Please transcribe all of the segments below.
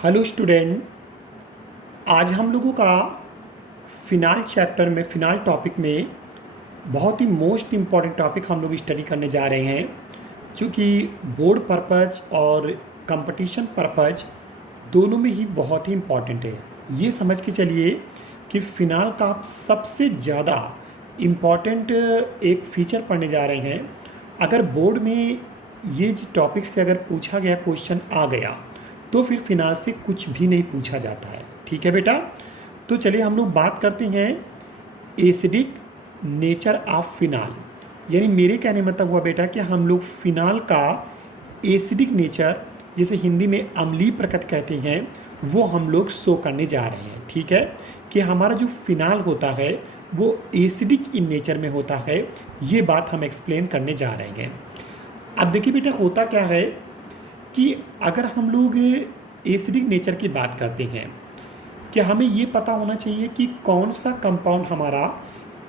Hello student. आज हम लोगों का फिनाल चैप्टर में फिनाल टॉपिक में बहुत ही मोस्ट इम्पॉर्टेंट टॉपिक हम लोग स्टडी करने जा रहे हैं, क्योंकि बोर्ड पर्पज और कंपटीशन पर्पज दोनों में ही बहुत ही इम्पॉर्टेंट है। ये समझ के चलिए कि फिनाल का आप सबसे ज़्यादा इम्पॉर्टेंट एक फीचर पढ़ने जा रहे हैं। अगर बोर्ड में ये टॉपिक से अगर पूछा गया क्वेश्चन आ गया तो फिर फिनाल से कुछ भी नहीं पूछा जाता है। ठीक है बेटा, तो चलिए हम लोग बात करते हैं एसिडिक नेचर ऑफ फिनाल। यानी मेरे कहने मतलब हुआ बेटा कि हम लोग फिनाल का एसिडिक नेचर, जिसे हिंदी में अम्लीय प्रकृति कहते हैं, वो हम लोग शो करने जा रहे हैं। ठीक है, कि हमारा जो फिनाल होता है वो एसिडिक इन नेचर में होता है। ये बात हम एक्सप्लेन करने जा रहे हैं। अब देखिए बेटा, होता क्या है कि अगर हम लोग एसिडिक नेचर की बात करते हैं कि हमें ये पता होना चाहिए कि कौन सा कंपाउंड हमारा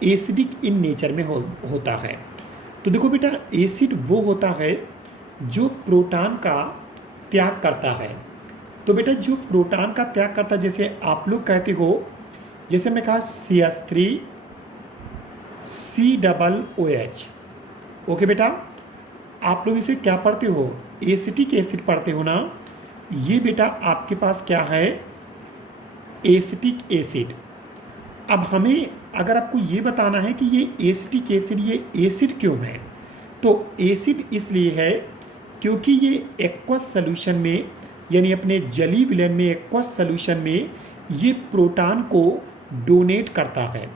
एसिडिक इन नेचर में होता है। तो देखो बेटा, एसिड वो होता है जो प्रोटॉन का त्याग करता है। तो बेटा, जो प्रोटॉन का त्याग करता है, जैसे आप लोग कहते हो, जैसे मैं कहा CH3 COOH। ओके बेटा, आप लोग इसे क्या पढ़ते हो? एसिटिक एसिड पढ़ते हो ना। ये बेटा आपके पास क्या है? Acetic acid. अब हमें अगर आपको ये बताना है कि ये एसिटिक एसिड, ये एसिड क्यों है, तो एसिड इसलिए है क्योंकि ये एक्वस सॉल्यूशन में, यानी अपने जली विलयन में, एक्वस सॉल्यूशन में ये प्रोटॉन को डोनेट करता है।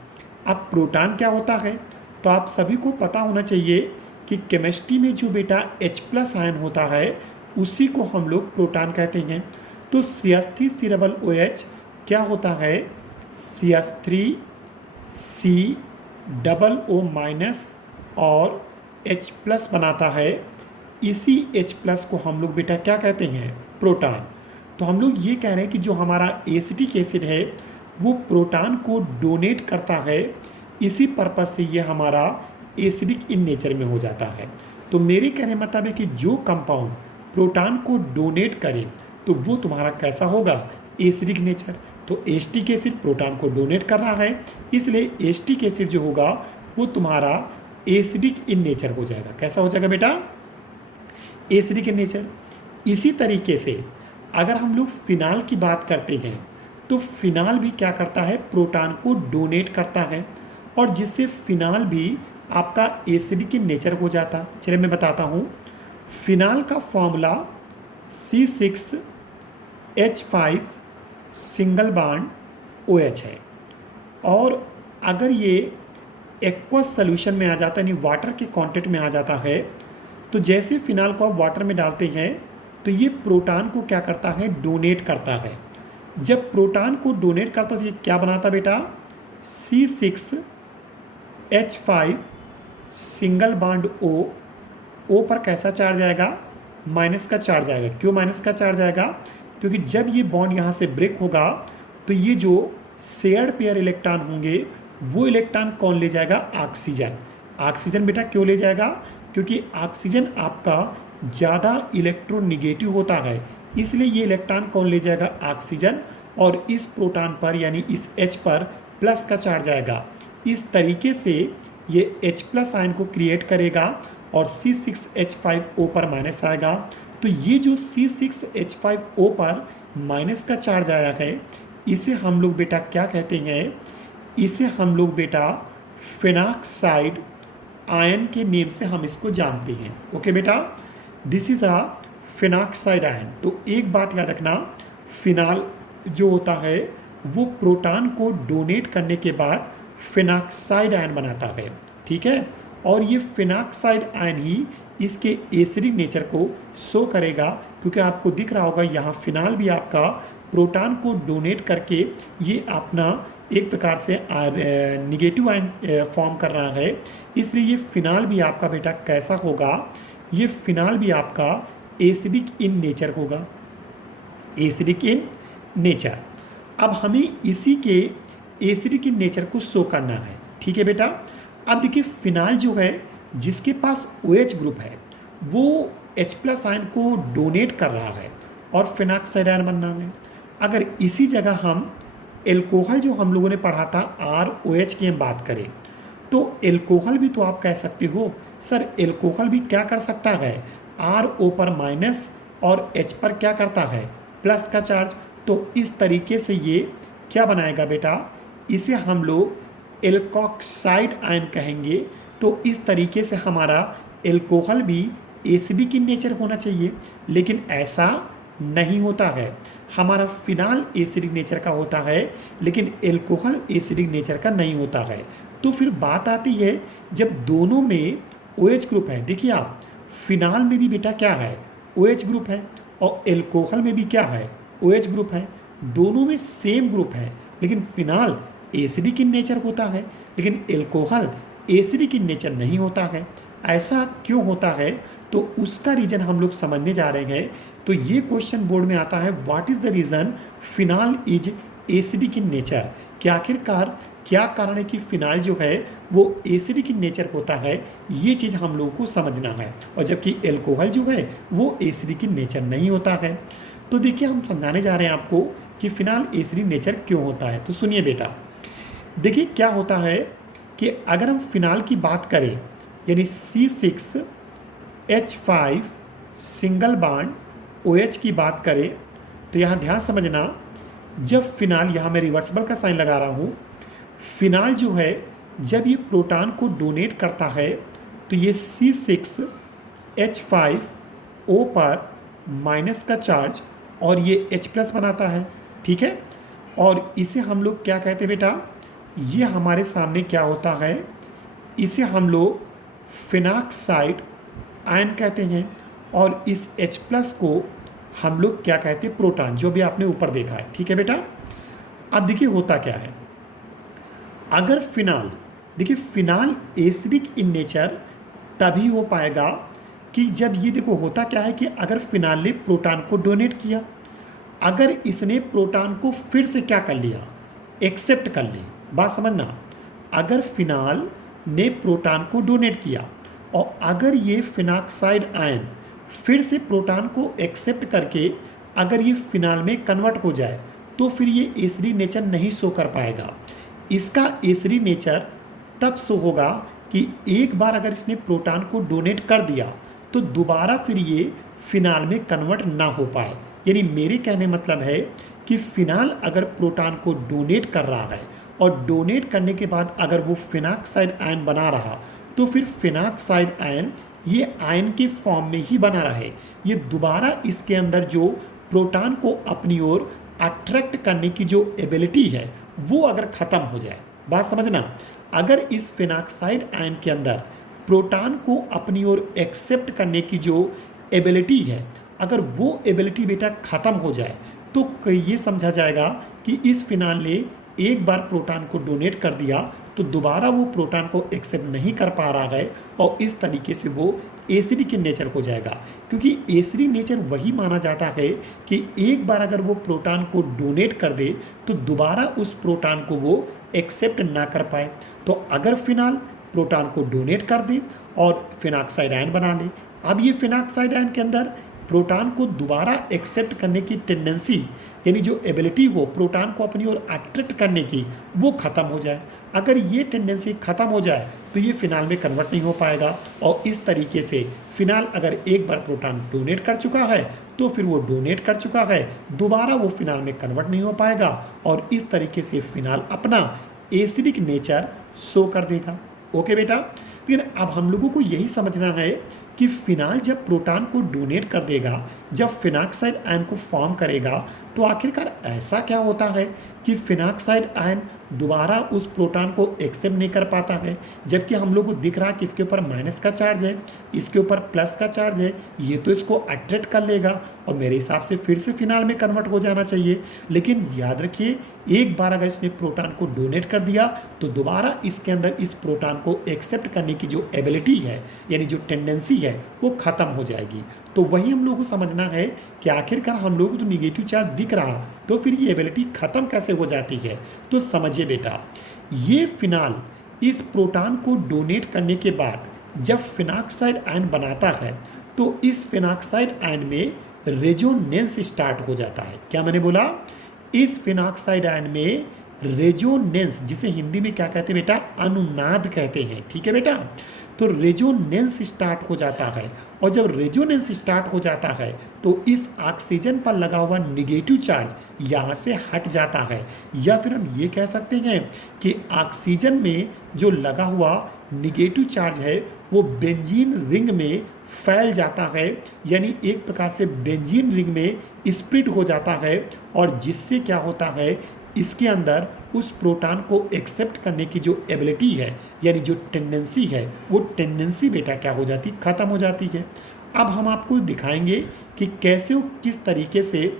अब प्रोटॉन क्या होता है, तो आप सभी को पता होना चाहिए कि केमिस्ट्री में जो बेटा H+ आयन होता है उसी को हम लोग प्रोटॉन कहते हैं। तो CH3 COOH क्या होता है? CH3 COO- और H+ बनाता है। इसी H+ को हम लोग बेटा क्या कहते हैं? प्रोटॉन। तो हम लोग ये कह रहे हैं कि जो हमारा एसिटिक एसिड है वो प्रोटॉन को डोनेट करता है। इसी पर्पज़ से ये हमारा एसिडिक इन नेचर में हो जाता है। तो मेरे कहने मतलब है कि जो कंपाउंड प्रोटॉन को डोनेट करे तो वो तुम्हारा कैसा होगा? Acidic nature. तो एसिटिक एसिड प्रोटॉन को डोनेट कर रहा है, इसलिए एसिटिक एसिड जो होगा वो तुम्हारा एसिडिक इन नेचर हो जाएगा। कैसा हो जाएगा बेटा? Acidic in nature. इसी तरीके से अगर हम लोग फिनाल की बात करते हैं तो फिनाल भी क्या करता है? प्रोटॉन को डोनेट करता है, और जिससे फिनाल भी आपका एसिडिक इन नेचर हो जाता। चलिए मैं बताता हूँ। फिनाल का formula C6H5 single bond OH है, और अगर ये एक्वस सॉल्यूशन में आ जाता है, यानी वाटर के कांटेक्ट में आ जाता है, तो जैसे फिनाल को आप वाटर में डालते हैं तो ये प्रोटॉन को क्या करता है? डोनेट करता है। जब प्रोटॉन को डोनेट करता है तो ये क्या बनाता बेटा? C6H5 सिंगल बॉन्ड O पर कैसा चार्ज आएगा? माइनस का चार्ज आएगा। क्यों माइनस का चार्ज आएगा? क्योंकि जब ये बॉन्ड यहाँ से ब्रेक होगा तो ये जो शेयर्ड पेयर इलेक्ट्रॉन होंगे वो इलेक्ट्रॉन कौन ले जाएगा? ऑक्सीजन। ऑक्सीजन बेटा क्यों ले जाएगा? क्योंकि ऑक्सीजन आपका ज़्यादा इलेक्ट्रोनिगेटिव होता है, इसलिए ये इलेक्ट्रॉन कौन ले जाएगा? ऑक्सीजन। और इस प्रोटॉन पर, यानी इस H पर प्लस का चार्ज आएगा। इस तरीके से ये H+ आयन को क्रिएट करेगा और C6H5O पर माइनस आएगा। तो ये जो C6H5O पर माइनस का चार्ज आया है, इसे हम लोग बेटा क्या कहते हैं? इसे हम लोग बेटा फेनॉक्साइड आयन के नेम से हम इसको जानते हैं। ओके बेटा, this is a phenoxide ion. तो एक बात याद रखना, फिनाल जो होता है वो प्रोटॉन को डोनेट करने के बाद फेनॉक्साइड आयन बनाता है। ठीक है, और ये फेनॉक्साइड आयन ही इसके एसिडिक नेचर को शो करेगा, क्योंकि आपको दिख रहा होगा यहाँ फिनाल भी आपका प्रोटॉन को डोनेट करके ये अपना एक प्रकार से निगेटिव आयन फॉर्म कर रहा है। इसलिए ये फिनाल भी आपका बेटा कैसा होगा? ये फिनाल भी आपका एसिडिक इन नेचर होगा। Acidic in nature. अब हमें इसी के एसिडिक इन नेचर को शो करना है। ठीक है बेटा, अब देखिए फिनाल जो है जिसके पास OH ग्रुप है वो H+ आयन को डोनेट कर रहा है और फिनॉक्साइड आयन बनना है। अगर इसी जगह हम एल्कोहल जो हम लोगों ने पढ़ा था ROH की हम बात करें, तो एल्कोहल भी तो आप कह सकते हो सर एल्कोहल भी क्या कर सकता है, RO पर माइनस और H पर क्या करता है, प्लस का चार्ज। तो इस तरीके से ये क्या बनाएगा बेटा, इसे हम लोग एल्कोक्साइड आयन कहेंगे। तो इस तरीके से हमारा एल्कोहल भी एसिडिक इन नेचर होना चाहिए, लेकिन ऐसा नहीं होता है। हमारा फिनाल एसिडिक नेचर का होता है, लेकिन एल्कोहल एसिडिक नेचर का नहीं होता है। तो फिर बात आती है जब दोनों में OH ग्रुप है, देखिए आप फिनाल में भी बेटा क्या है, OH ग्रुप है, और एल्कोहल में भी क्या है, OH ग्रुप है। दोनों में सेम ग्रुप है, लेकिन फिनाल एसिडिक इन नेचर होता है, लेकिन एल्कोहल एसिडिक इन नेचर नहीं होता है। ऐसा क्यों होता है, तो उसका रीज़न हम लोग समझने जा रहे हैं। तो ये क्वेश्चन बोर्ड में आता है, what is the reason phenol is acidic in nature, कि आखिरकार क्या कारण है कि फिनाल जो है वो एसिडिक इन नेचर होता है, ये चीज़ हम लोगों को समझना है। और जबकि एल्कोहल जो है वो एसिडिक इन नेचर नहीं होता है। तो देखिए हम समझाने जा रहे हैं आपको कि फिनाल एसिडिक नेचर क्यों होता है। तो सुनिए बेटा, देखिए क्या होता है कि अगर हम फिनाल की बात करें, यानी C6H5 सिंगल बॉन्ड OH की बात करें, तो यहाँ ध्यान समझना, जब फिनाल, यहाँ मैं रिवर्सिबल का साइन लगा रहा हूँ, फिनाल जो है जब ये प्रोटॉन को डोनेट करता है तो ये C6H5O पर माइनस का चार्ज और ये H प्लस बनाता है, ठीक है। और इसे हम लोग क्या कहते हैं बेटा, ये हमारे सामने क्या होता है, इसे हम लोग फिनाक्साइड आयन कहते हैं। और इस H प्लस को हम लोग क्या कहते हैं, प्रोटॉन, जो भी आपने ऊपर देखा है, ठीक है बेटा। अब देखिए होता क्या है, अगर फिनाल, देखिए फिनाल एसिडिक इन नेचर तभी हो पाएगा कि जब ये, देखो होता क्या है कि अगर फिनाल ने प्रोटॉन को डोनेट किया, अगर इसने प्रोटॉन को फिर से क्या कर लिया, एक्सेप्ट कर ली। बात समझना, अगर फिनाल ने प्रोटॉन को डोनेट किया और अगर ये फिनाक्साइड आयन फिर से प्रोटॉन को एक्सेप्ट करके अगर ये फिनाल में कन्वर्ट हो जाए, तो फिर ये एसिडिक नेचर नहीं शो कर पाएगा। इसका एसिडिक नेचर तब शो होगा कि एक बार अगर इसने प्रोटॉन को डोनेट कर दिया तो दोबारा फिर ये फिनाल में कन्वर्ट ना हो पाए। यानी मेरे कहने मतलब है कि फिनाल अगर प्रोटॉन को डोनेट कर रहा है और डोनेट करने के बाद अगर वो फिनाक्साइड आयन बना रहा, तो फिर फिनाक्साइड आयन ये आयन के फॉर्म में ही बना रहे, ये दोबारा इसके अंदर जो प्रोटॉन को अपनी ओर अट्रैक्ट करने की जो एबिलिटी है वो अगर ख़त्म हो जाए। बात समझना, अगर इस फिनाक्साइड आयन के अंदर प्रोटॉन को अपनी ओर एक्सेप्ट करने की जो एबिलिटी है, अगर वो एबिलिटी बेटा ख़त्म हो जाए, तो ये समझा जाएगा कि इस फिनाल ने एक बार प्रोटॉन को डोनेट कर दिया तो दोबारा वो प्रोटॉन को एक्सेप्ट नहीं कर पा रहा है, और इस तरीके से वो एसिडिक इन नेचर हो जाएगा। क्योंकि एसिडिक नेचर वही माना जाता है कि एक बार अगर वो प्रोटॉन को डोनेट कर दे तो दोबारा उस प्रोटॉन को वो एक्सेप्ट ना कर पाए। तो अगर फिनाल प्रोटॉन को डोनेट कर दे और फिनाक्साइड आयन बना ले, अब ये फिनाक्साइड आयन के अंदर प्रोटॉन को दोबारा एक्सेप्ट करने की टेंडेंसी, यानी जो एबिलिटी हो प्रोटॉन को अपनी ओर अट्रैक्ट करने की, वो ख़त्म हो जाए। अगर ये टेंडेंसी ख़त्म हो जाए तो ये फिनाल में कन्वर्ट नहीं हो पाएगा, और इस तरीके से फिनाल अगर एक बार प्रोटॉन डोनेट कर चुका है तो फिर वो डोनेट कर चुका है, दोबारा वो फिनाल में कन्वर्ट नहीं हो पाएगा, और इस तरीके से फिनाल अपना एसिडिक नेचर शो कर देगा। ओके बेटा, लेकिन अब हम लोगों को यही समझना है कि फिनाल जब प्रोटॉन को डोनेट कर देगा, जब फिनाक्साइड आयन को फॉर्म करेगा, तो आखिरकार ऐसा क्या होता है कि फिनाक्साइड आयन दोबारा उस प्रोटॉन को एक्सेप्ट नहीं कर पाता है, जबकि हम लोग को दिख रहा है कि इसके ऊपर माइनस का चार्ज है, इसके ऊपर प्लस का चार्ज है, ये तो इसको अट्रैक्ट कर लेगा और मेरे हिसाब से फिर से फिनाल में कन्वर्ट हो जाना चाहिए। लेकिन याद रखिए, एक बार अगर इसने प्रोटॉन को डोनेट कर दिया तो दोबारा इसके अंदर इस प्रोटॉन को एक्सेप्ट करने की जो एबिलिटी है, यानी जो टेंडेंसी है, वो ख़त्म हो जाएगी। तो वही हम लोगों को समझना है कि आखिरकार हम लोगों को तो निगेटिव चार्ज दिख रहा, तो फिर ये एबिलिटी ख़त्म कैसे हो जाती है। तो समझिए बेटा, ये फिनाल इस प्रोटॉन को डोनेट करने के बाद जब फिनाक्साइड आयन बनाता है तो इस फिनाक्साइड आयन में रेजोनेंस स्टार्ट हो जाता है। क्या मैंने बोला? इस फिनॉक्साइड आयन में रेजोनेंस, जिसे हिंदी में क्या कहते हैं बेटा, अनुनाद कहते हैं, ठीक है बेटा। तो रेजोनेंस स्टार्ट हो जाता है, और जब रेजोनेंस स्टार्ट हो जाता है तो इस ऑक्सीजन पर लगा हुआ निगेटिव चार्ज यहाँ से हट जाता है, या फिर हम ये कह सकते हैं कि ऑक्सीजन में जो लगा हुआ निगेटिव चार्ज है वो बेंजीन रिंग में फैल जाता है, यानी एक प्रकार से बेंजीन रिंग में स्प्लिट हो जाता है, और जिससे क्या होता है, इसके अंदर उस प्रोटॉन को एक्सेप्ट करने की जो एबिलिटी है, यानी जो टेंडेंसी है, वो टेंडेंसी बेटा क्या हो जाती, ख़त्म हो जाती है। अब हम आपको दिखाएंगे कि कैसे किस तरीके से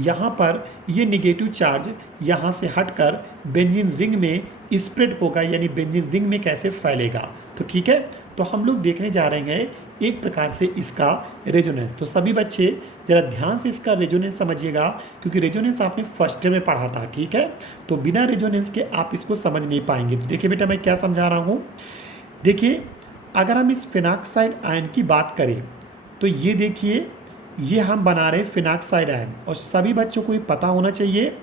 यहाँ पर ये निगेटिव चार्ज यहाँ से हटकर बेंजीन रिंग में स्प्रेड होगा, यानी बेंजीन रिंग में कैसे फैलेगा। तो ठीक है, तो हम लोग देखने जा रहे हैं एक प्रकार से इसका रेजोनेंस। तो सभी बच्चे ज़रा ध्यान से इसका रेजोनेंस समझिएगा, क्योंकि रेजोनेंस आपने फर्स्ट ईयर में पढ़ा था, ठीक है। तो बिना रेजोनेंस के आप इसको समझ नहीं पाएंगे। तो देखिए बेटा मैं क्या समझा रहा हूँ। देखिए अगर हम इस फिनॉक्साइड आयन की बात करें तो ये देखिए, ये हम बना रहे फिनॉक्साइड आयन, और सभी बच्चों को ये पता होना चाहिए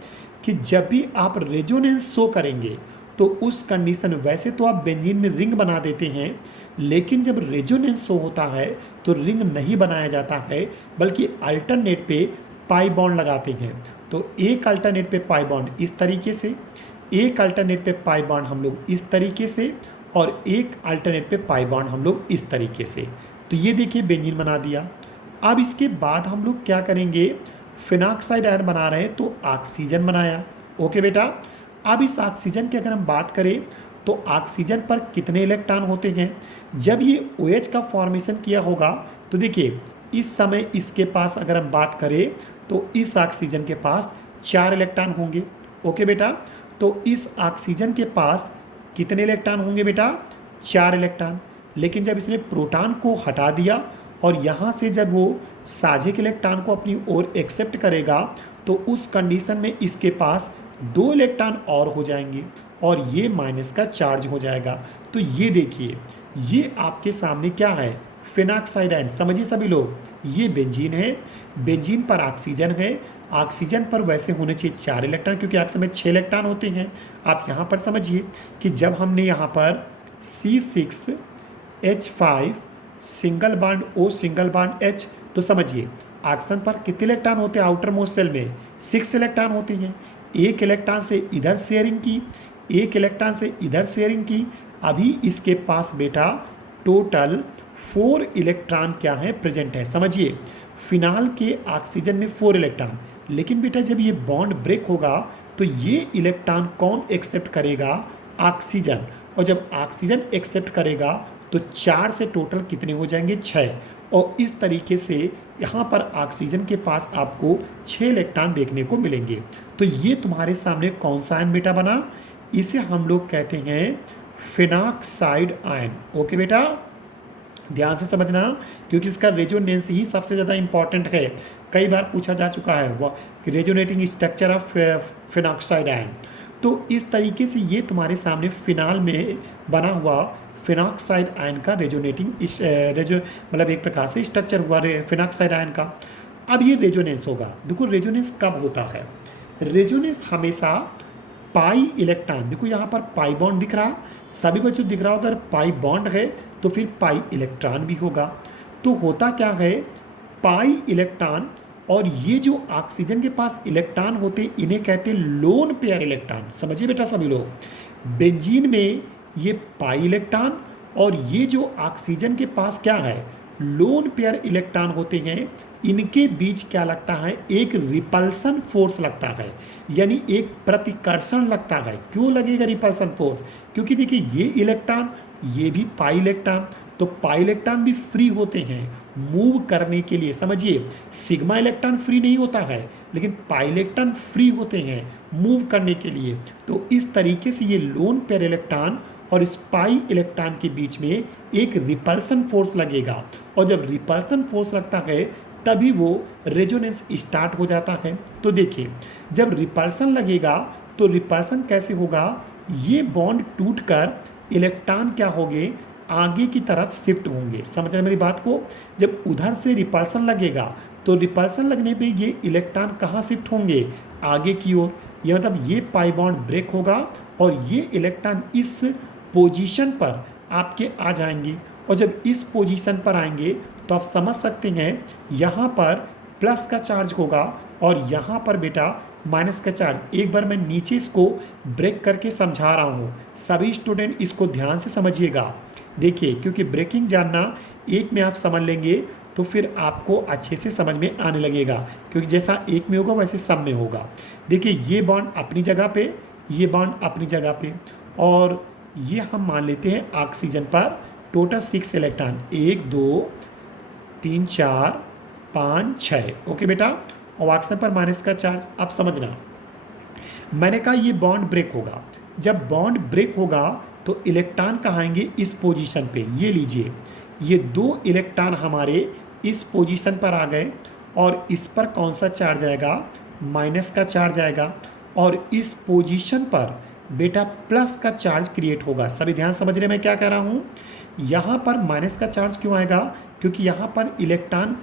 कि जब भी आप रेजोनेंस शो करेंगे तो उस कंडीशन में, वैसे तो आप बेंजीन में रिंग बना देते हैं, लेकिन जब रेजोनेंस शो होता है तो रिंग नहीं बनाया जाता है, बल्कि अल्टरनेट पे पाई बॉन्ड लगाते हैं। तो एक अल्टरनेट पे पाई बॉन्ड इस तरीके से, एक अल्टरनेट पे पाई बॉन्ड हम लोग इस तरीके से, और एक अल्टरनेट पे पाई बॉन्ड हम लोग इस तरीके से। तो ये देखिए बेंजीन बना दिया। अब इसके बाद हम लोग क्या करेंगे, फिनॉक्साइड आयन बना रहे हैं तो ऑक्सीजन बनाया, ओके बेटा। अब इस ऑक्सीजन की अगर हम बात करें तो ऑक्सीजन पर कितने इलेक्ट्रॉन होते हैं, जब ये OH का फॉर्मेशन किया होगा तो देखिए इस समय इसके पास अगर हम बात करें तो इस ऑक्सीजन के पास 4 इलेक्ट्रॉन होंगे, ओके बेटा। तो इस ऑक्सीजन के पास कितने इलेक्ट्रॉन होंगे बेटा, 4 इलेक्ट्रॉन। लेकिन जब इसने प्रोटॉन को हटा दिया और यहाँ से जब वो साझे के इलेक्ट्रॉन को अपनी ओर एक्सेप्ट करेगा तो उस कंडीशन में इसके पास 2 इलेक्ट्रॉन और हो जाएंगे, और ये माइनस का चार्ज हो जाएगा। तो ये देखिए, ये आपके सामने क्या है, फिनॉक्साइड आयन। समझिए सभी लोग, ये बेंजीन है, बेंजीन पर ऑक्सीजन है, ऑक्सीजन पर वैसे होने चाहिए 4 इलेक्ट्रॉन, क्योंकि ऑक्सीजन में 6 इलेक्ट्रॉन होते हैं। आप यहाँ पर समझिए कि जब हमने यहाँ पर C6H5 single bond O single bond H, तो समझिए ऑक्सीजन पर कितने इलेक्ट्रॉन होते हैं, आउटर मोस्ट सेल में 6 इलेक्ट्रॉन होते हैं। एक इलेक्ट्रॉन से इधर शेयरिंग की, एक इलेक्ट्रॉन से इधर शेयरिंग की। अभी इसके पास बेटा टोटल 4 इलेक्ट्रॉन क्या है, प्रेजेंट है। समझिए फिनाल के ऑक्सीजन में 4 इलेक्ट्रॉन, लेकिन बेटा जब ये बॉन्ड ब्रेक होगा तो ये इलेक्ट्रॉन कौन एक्सेप्ट करेगा, ऑक्सीजन। और जब ऑक्सीजन एक्सेप्ट करेगा तो 4 से टोटल कितने हो जाएंगे, 6। और इस तरीके से यहाँ पर ऑक्सीजन के पास आपको 6 इलेक्ट्रॉन देखने को मिलेंगे। तो ये तुम्हारे सामने कौन सा आयन बेटा बना, इसे हम लोग कहते हैं फिनॉक्साइड आयन, ओके बेटा। ध्यान से समझना, क्योंकि इसका रेजोनेंस ही सबसे ज़्यादा इंपॉर्टेंट है। कई बार पूछा जा चुका है वो resonating structure of phenoxide ion. तो इस तरीके से ये तुम्हारे सामने फिनाल में बना हुआ फिनॉक्साइड आयन का रेजोनेटिंग मतलब एक प्रकार से स्ट्रक्चर हुआ फिनॉक्साइड आयन का। अब ये रेजोनेंस होगा, देखो रेजोनेंस कब होता है, रेजोनेंस हमेशा पाई इलेक्ट्रॉन, देखो यहाँ पर पाई बॉन्ड दिख रहा, सभी बच्चों दिख रहा, अगर पाई बॉन्ड है तो फिर पाई इलेक्ट्रॉन भी होगा। तो होता क्या है, पाई इलेक्ट्रॉन और ये जो ऑक्सीजन के पास इलेक्ट्रॉन होते इन्हें कहते हैं लोन पेयर इलेक्ट्रॉन। समझिए बेटा सभी लोग, बेंजीन में ये पाई इलेक्ट्रॉन और ये जो ऑक्सीजन के पास क्या है, लोन पेयर इलेक्ट्रॉन होते हैं, इनके बीच क्या लगता है, एक रिपल्सन फोर्स लगता है, यानी एक प्रतिकर्षण लगता है। क्यों लगेगा रिपल्सन फोर्स, क्योंकि देखिए ये इलेक्ट्रॉन, ये भी पाई इलेक्ट्रॉन, तो पाई इलेक्ट्रॉन भी फ्री होते हैं मूव करने के लिए। समझिए सिग्मा इलेक्ट्रॉन फ्री नहीं होता है, लेकिन पाई इलेक्ट्रॉन फ्री होते हैं मूव करने के लिए। तो इस तरीके से ये लोन पेयर इलेक्ट्रॉन और इस पाई इलेक्ट्रॉन के बीच में एक रिपल्सन फोर्स लगेगा, और जब रिपल्सन फोर्स लगता है तभी वो रेजोनेंस स्टार्ट हो जाता है। तो देखिए जब रिपल्सन लगेगा तो रिपल्सन कैसे होगा, ये बॉन्ड टूटकर इलेक्ट्रॉन क्या होंगे, आगे की तरफ शिफ्ट होंगे। समझ रहे मेरी बात को, जब उधर से रिपल्सन लगेगा तो रिपल्सन लगने पे ये इलेक्ट्रॉन कहाँ शिफ्ट होंगे, आगे की ओर, यह मतलब ये पाई बॉन्ड ब्रेक होगा और ये इलेक्ट्रॉन इस पोजीशन पर आपके आ जाएंगे। और जब इस पोजीशन पर आएंगे तो आप समझ सकते हैं यहाँ पर प्लस का चार्ज होगा और यहाँ पर बेटा माइनस का चार्ज। एक बार मैं नीचे इसको ब्रेक करके समझा रहा हूँ, सभी स्टूडेंट इसको ध्यान से समझिएगा। देखिए, क्योंकि ब्रेकिंग जानना एक में आप समझ लेंगे तो फिर आपको अच्छे से समझ में आने लगेगा, क्योंकि जैसा एक में होगा वैसे सब में होगा। देखिए, ये बॉन्ड अपनी जगह पे, ये बॉन्ड अपनी जगह पे, और ये हम मान लेते हैं ऑक्सीजन पर टोटल 6 इलेक्ट्रॉन, 1 2 3 4 5 6। ओके बेटा, और ऑक्सीजन पर माइनस का चार्ज। अब समझना, मैंने कहा ये बॉन्ड ब्रेक होगा। जब बॉन्ड ब्रेक होगा तो इलेक्ट्रॉन कहाँ आएंगे, इस पोजीशन पे। ये लीजिए, ये 2 इलेक्ट्रॉन हमारे इस पोजीशन पर आ गए और इस पर कौन सा चार्ज आएगा, माइनस का चार्ज आएगा। और इस पोजीशन पर बेटा प्लस का चार्ज क्रिएट होगा। सभी ध्यान समझ रहे मैं क्या कह रहा हूँ। यहाँ पर माइनस का चार्ज क्यों आएगा, क्योंकि यहाँ पर इलेक्ट्रॉन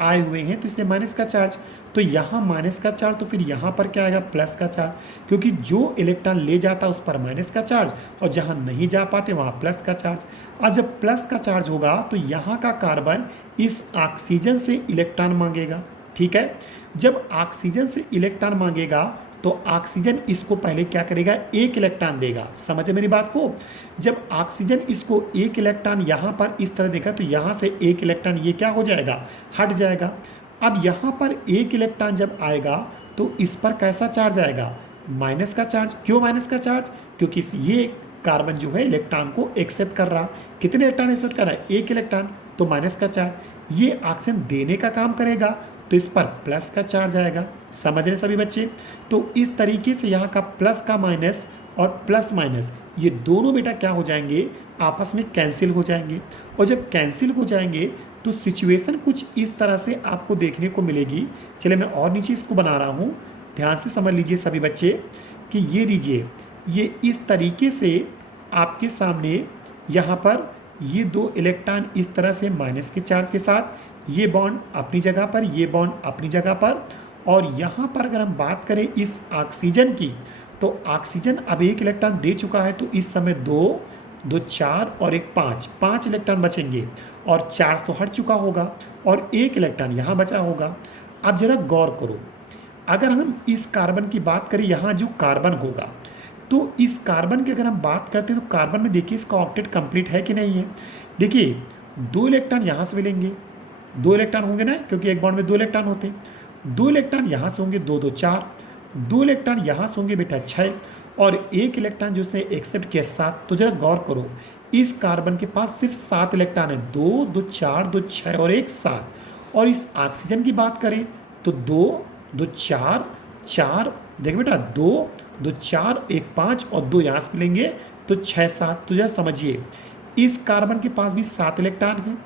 आए हुए हैं तो इसलिए माइनस का चार्ज। तो यहाँ माइनस का चार्ज, तो फिर यहाँ पर क्या आएगा, प्लस का चार्ज, क्योंकि जो इलेक्ट्रॉन ले जाता है उस पर माइनस का चार्ज और जहाँ नहीं जा पाते वहाँ प्लस का चार्ज। अब जब प्लस का चार्ज होगा तो यहाँ का कार्बन इस ऑक्सीजन से इलेक्ट्रॉन मांगेगा। ठीक है, जब ऑक्सीजन से इलेक्ट्रॉन मांगेगा तो ऑक्सीजन इसको पहले क्या करेगा, एक इलेक्ट्रॉन देगा। समझे मेरी बात को। जब ऑक्सीजन इसको एक इलेक्ट्रॉन यहाँ पर इस तरह देगा तो यहाँ से एक इलेक्ट्रॉन ये क्या हो जाएगा, हट जाएगा। अब यहाँ पर एक इलेक्ट्रॉन जब आएगा तो इस पर कैसा चार्ज आएगा, माइनस का चार्ज। क्यों माइनस का चार्ज, क्योंकि ये कार्बन जो है इलेक्ट्रॉन को एक्सेप्ट कर रहा। कितने इलेक्ट्रॉन एक्सेप्ट कर रहा है, एक इलेक्ट्रॉन, तो माइनस का चार्ज। ये ऑक्सीजन देने का काम करेगा तो इस पर प्लस का चार्ज आएगा। समझ रहे सभी बच्चे। तो इस तरीके से यहाँ का प्लस का माइनस और प्लस माइनस ये दोनों बेटा क्या हो जाएंगे, आपस में कैंसिल हो जाएंगे। और जब कैंसिल हो जाएंगे तो सिचुएशन कुछ इस तरह से आपको देखने को मिलेगी। चलिए मैं और नीचे इसको बना रहा हूँ, ध्यान से समझ लीजिए सभी बच्चे कि ये दीजिए, ये इस तरीके से आपके सामने यहाँ पर ये 2 इलेक्ट्रॉन इस तरह से माइनस के चार्ज के साथ, ये बॉन्ड अपनी जगह पर, ये बॉन्ड अपनी जगह पर। और यहाँ पर अगर हम बात करें इस ऑक्सीजन की, तो ऑक्सीजन अब एक इलेक्ट्रॉन दे चुका है तो इस समय 2 2 4 और 1 5 इलेक्ट्रॉन बचेंगे और चार्ज तो हट चुका होगा और एक इलेक्ट्रॉन यहाँ बचा होगा। अब जरा गौर करो, अगर हम इस कार्बन की बात करें, यहाँ जो कार्बन होगा तो इस कार्बन की अगर हम बात करते हैं तो कार्बन में देखिए इसका ऑक्टेट कंप्लीट है कि नहीं है। देखिए 2 इलेक्ट्रॉन यहाँ से मिलेंगे, 2 इलेक्ट्रॉन होंगे ना, क्योंकि एक बॉन्ड में 2 इलेक्ट्रॉन होते हैं। 2 इलेक्ट्रॉन यहाँ से होंगे, 2 2 4, 2 इलेक्ट्रॉन यहाँ से होंगे बेटा 6, और एक इलेक्ट्रॉन जो उसने एक्सेप्ट किया 7। तो जरा गौर करो, इस कार्बन के पास सिर्फ 7 इलेक्ट्रॉन है, 2 2 4 2 6 और 1 7। और इस ऑक्सीजन की बात करें तो 2 2 4 4, देखिए बेटा 2 2 4 1 5 और 2 यहाँ से मिलेंगे तो 6 7। तो जरा समझिए, इस कार्बन के पास भी 7 इलेक्ट्रॉन है,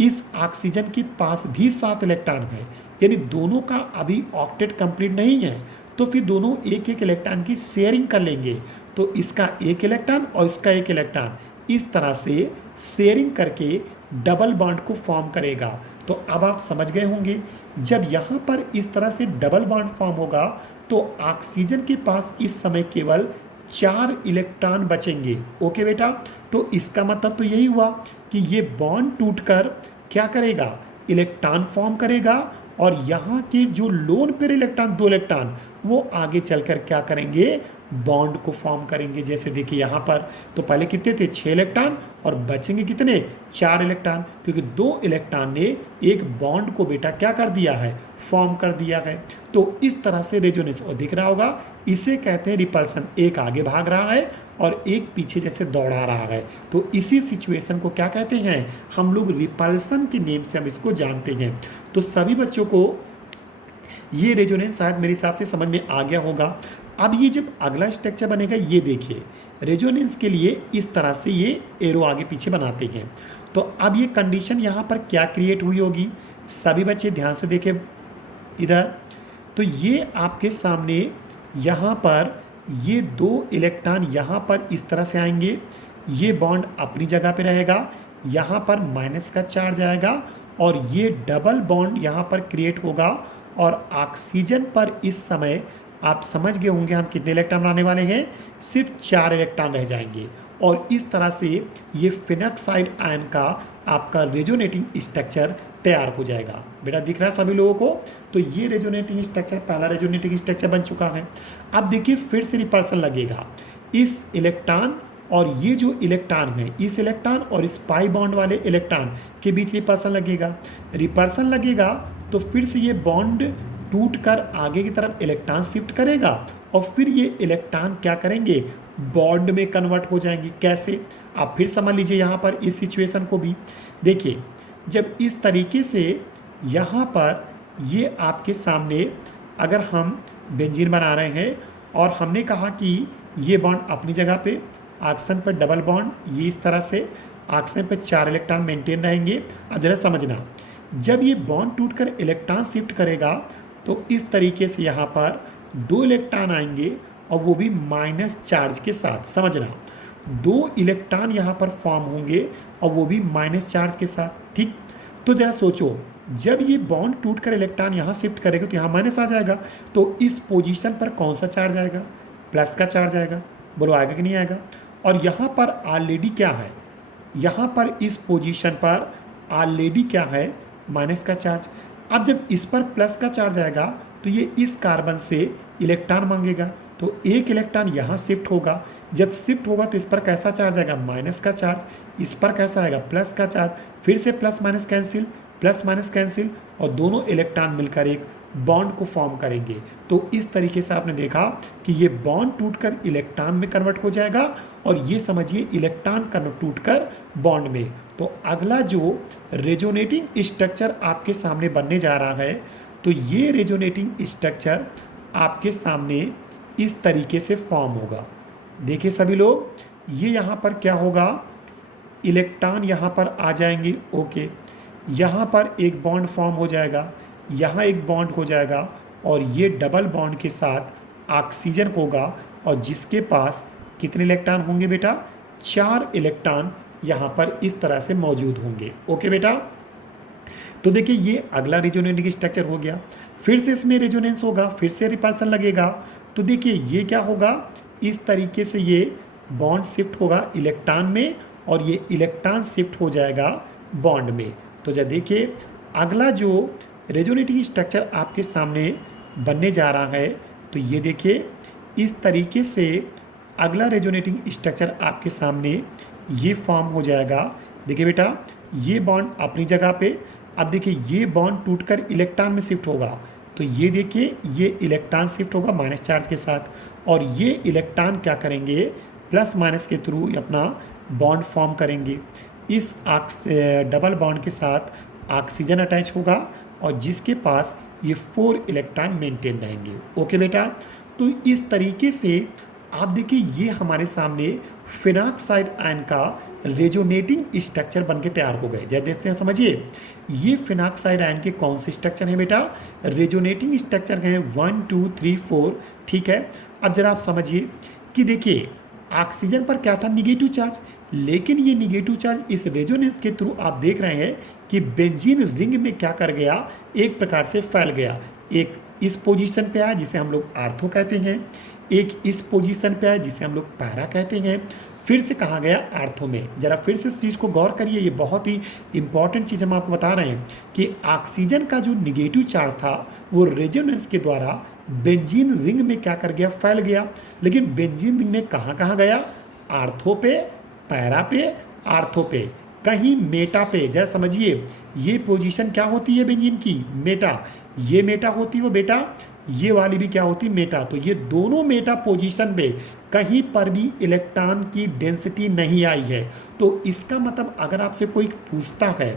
इस ऑक्सीजन के पास भी 7 इलेक्ट्रॉन है, यानी दोनों का अभी ऑक्टेट कंप्लीट नहीं है। तो फिर दोनों एक एक इलेक्ट्रॉन की शेयरिंग कर लेंगे, तो इसका एक इलेक्ट्रॉन और इसका एक इलेक्ट्रॉन इस तरह से शेयरिंग करके डबल बॉन्ड को फॉर्म करेगा। तो अब आप समझ गए होंगे, जब यहाँ पर इस तरह से डबल बॉन्ड फॉर्म होगा तो ऑक्सीजन के पास इस समय केवल 4 इलेक्ट्रॉन बचेंगे। ओके बेटा, तो इसका मतलब तो यही हुआ कि ये बॉन्ड टूटकर क्या करेगा, इलेक्ट्रॉन फॉर्म करेगा, और यहाँ के जो लोन पेयर इलेक्ट्रॉन 2 इलेक्ट्रॉन वो आगे चलकर क्या करेंगे, बॉन्ड को फॉर्म करेंगे। जैसे देखिए यहाँ पर तो पहले कितने थे, 6 इलेक्ट्रॉन, और बचेंगे कितने, 4 इलेक्ट्रॉन, क्योंकि 2 इलेक्ट्रॉन ने एक बॉन्ड को बेटा क्या कर दिया है, फॉर्म कर दिया है। तो इस तरह से रेजोनेंस और दिख रहा होगा, इसे कहते हैं रिपल्सन। एक आगे भाग रहा है और एक पीछे जैसे दौड़ा रहा है, तो इसी सिचुएशन को क्या कहते हैं, हम लोग रिपल्सन के नेम से हम इसको जानते हैं। तो सभी बच्चों को ये रेजोनेंस शायद मेरे हिसाब से समझ में आ गया होगा। अब ये जब अगला स्ट्रक्चर बनेगा, ये देखिए रेजोनेंस के लिए इस तरह से ये एरो आगे पीछे बनाते हैं। तो अब ये कंडीशन यहाँ पर क्या क्रिएट हुई होगी, सभी बच्चे ध्यान से देखें इधर। तो ये आपके सामने यहाँ पर ये 2 इलेक्ट्रॉन यहाँ पर इस तरह से आएंगे, ये बॉन्ड अपनी जगह पे रहेगा, यहाँ पर माइनस का चार्ज आएगा और ये डबल बॉन्ड यहाँ पर क्रिएट होगा। और ऑक्सीजन पर इस समय आप समझ गए होंगे हम कितने इलेक्ट्रॉन बनाने वाले हैं, सिर्फ 4 इलेक्ट्रॉन रह जाएंगे। और इस तरह से ये फिनॉक्साइड आयन का आपका रेजोनेटिंग स्ट्रक्चर तैयार हो जाएगा। बेटा दिख रहा है सभी लोगों को? तो ये रेजोनेटिंग स्ट्रक्चर, पहला रेजोनेटिंग स्ट्रक्चर बन चुका है। अब देखिए फिर से रिपल्सन लगेगा, इस इलेक्ट्रॉन और ये जो इलेक्ट्रॉन है, इस इलेक्ट्रॉन और इस पाई बॉन्ड वाले इलेक्ट्रॉन के बीच रिपल्सन लगेगा। रिपल्सन लगेगा तो फिर से ये बॉन्ड टूट कर आगे की तरफ इलेक्ट्रॉन शिफ्ट करेगा और फिर ये इलेक्ट्रॉन क्या करेंगे, बॉन्ड में कन्वर्ट हो जाएंगे। कैसे, आप फिर समझ लीजिए यहाँ पर इस सिचुएशन को भी। देखिए जब इस तरीके से यहाँ पर ये आपके सामने अगर हम बेंजीन बना रहे हैं और हमने कहा कि ये बॉन्ड अपनी जगह पे, ऑक्सीजन पर डबल बॉन्ड, ये इस तरह से ऑक्सीजन पर 4 इलेक्ट्रॉन मेंटेन रहेंगे। अब जरा समझना, जब ये बॉन्ड टूटकर इलेक्ट्रॉन शिफ्ट करेगा तो इस तरीके से यहाँ पर 2 इलेक्ट्रॉन आएंगे और वो भी माइनस चार्ज के साथ। समझना, 2 इलेक्ट्रॉन यहाँ पर फॉर्म होंगे और वो भी माइनस चार्ज के साथ। ठीक, तो जरा सोचो, जब ये बॉन्ड टूटकर इलेक्ट्रॉन यहाँ शिफ्ट करेगा तो यहाँ माइनस आ जाएगा, तो इस पोजीशन पर कौन सा चार्ज आएगा, प्लस का चार्ज आएगा। बोलो आएगा कि नहीं आएगा? और यहाँ पर ऑलरेडी क्या है, यहाँ पर इस पोजीशन पर ऑलरेडी क्या है, माइनस का चार्ज। अब जब इस पर प्लस का चार्ज आएगा तो ये इस कार्बन से इलेक्ट्रॉन मांगेगा, तो एक इलेक्ट्रॉन यहाँ शिफ्ट होगा। जब शिफ्ट होगा तो इस पर कैसा चार्ज आएगा, माइनस का चार्ज। इस पर कैसा आएगा, प्लस का चार्ज। फिर से plus minus cancel, plus minus cancel, और दोनों इलेक्ट्रॉन मिलकर एक बॉन्ड को फॉर्म करेंगे। तो इस तरीके से आपने देखा कि ये बॉन्ड टूटकर इलेक्ट्रॉन में कन्वर्ट हो जाएगा और ये समझिए इलेक्ट्रॉन कन्वर्ट टूटकर बॉन्ड में। तो अगला जो रेजोनेटिंग स्ट्रक्चर आपके सामने बनने जा रहा है, तो ये रेजोनेटिंग स्ट्रक्चर आपके सामने इस तरीके से फॉर्म होगा। देखिए सभी लोग, ये यहाँ पर क्या होगा, इलेक्ट्रॉन यहाँ पर आ जाएंगे। ओके, यहाँ पर एक बॉन्ड फॉर्म हो जाएगा, यहाँ एक बॉन्ड हो जाएगा और ये डबल बॉन्ड के साथ ऑक्सीजन होगा और जिसके पास कितने इलेक्ट्रॉन होंगे बेटा, 4 इलेक्ट्रॉन यहाँ पर इस तरह से मौजूद होंगे। ओके बेटा, तो देखिए ये अगला रेजोनेटिंग स्ट्रक्चर हो गया। फिर से इसमें रेजोनेंस होगा, फिर से रिपल्सन लगेगा। तो देखिए ये क्या होगा, इस तरीके से ये बॉन्ड शिफ्ट होगा इलेक्ट्रॉन में और ये इलेक्ट्रॉन शिफ्ट हो जाएगा बॉन्ड में। तो जब देखिए अगला जो रेजोनेटिंग स्ट्रक्चर आपके सामने बनने जा रहा है, तो ये देखिए इस तरीके से अगला रेजोनेटिंग स्ट्रक्चर आपके सामने ये फॉर्म हो जाएगा। देखिए बेटा, ये बॉन्ड अपनी जगह पे, अब देखिए ये बॉन्ड टूटकर इलेक्ट्रॉन में शिफ्ट होगा, तो ये देखिए ये इलेक्ट्रॉन शिफ्ट होगा माइनस चार्ज के साथ और ये इलेक्ट्रॉन क्या करेंगे, प्लस माइनस के थ्रू अपना बॉन्ड फॉर्म करेंगे। इस डबल बॉन्ड के साथ ऑक्सीजन अटैच होगा और जिसके पास ये 4 इलेक्ट्रॉन मेंटेन रहेंगे। ओके बेटा, तो इस तरीके से आप देखिए ये हमारे सामने फिनॉक्साइड आयन का रेजोनेटिंग स्ट्रक्चर बनके तैयार हो गए। जैसे देखते हैं, समझिए ये फिनॉक्साइड आयन के कौन से स्ट्रक्चर हैं बेटा, रेजोनेटिंग स्ट्रक्चर हैं 1 2 3 4। ठीक है, अब जरा आप समझिए कि देखिए ऑक्सीजन पर क्या था, निगेटिव चार्ज, लेकिन ये निगेटिव चार्ज इस रेजोनेंस के थ्रू आप देख रहे हैं कि बेंजीन रिंग में क्या कर गया, एक प्रकार से फैल गया। एक इस पोजीशन पे आया जिसे हम लोग आर्थो कहते हैं, एक इस पोजीशन पे आया जिसे हम लोग पैरा कहते हैं, फिर से कहा गया आर्थो में। जरा फिर से इस चीज़ को गौर करिए, ये बहुत ही इंपॉर्टेंट चीज़ हम आपको बता रहे हैं कि ऑक्सीजन का जो निगेटिव चार्ज था वो रेजोनेंस के द्वारा बेंजीन रिंग में क्या कर गया, फैल गया। लेकिन बेंजीन रिंग में कहाँ कहाँ गया, आर्थो पे, पैरा पे, आर्थो पे, कहीं मेटा पे। जरा समझिए ये पोजीशन क्या होती है बेंजीन की, मेटा। ये मेटा होती हो बेटा, ये वाली भी क्या होती, मेटा। तो ये दोनों मेटा पोजीशन पे कहीं पर भी इलेक्ट्रॉन की डेंसिटी नहीं आई है। तो इसका मतलब अगर आपसे कोई पूछता है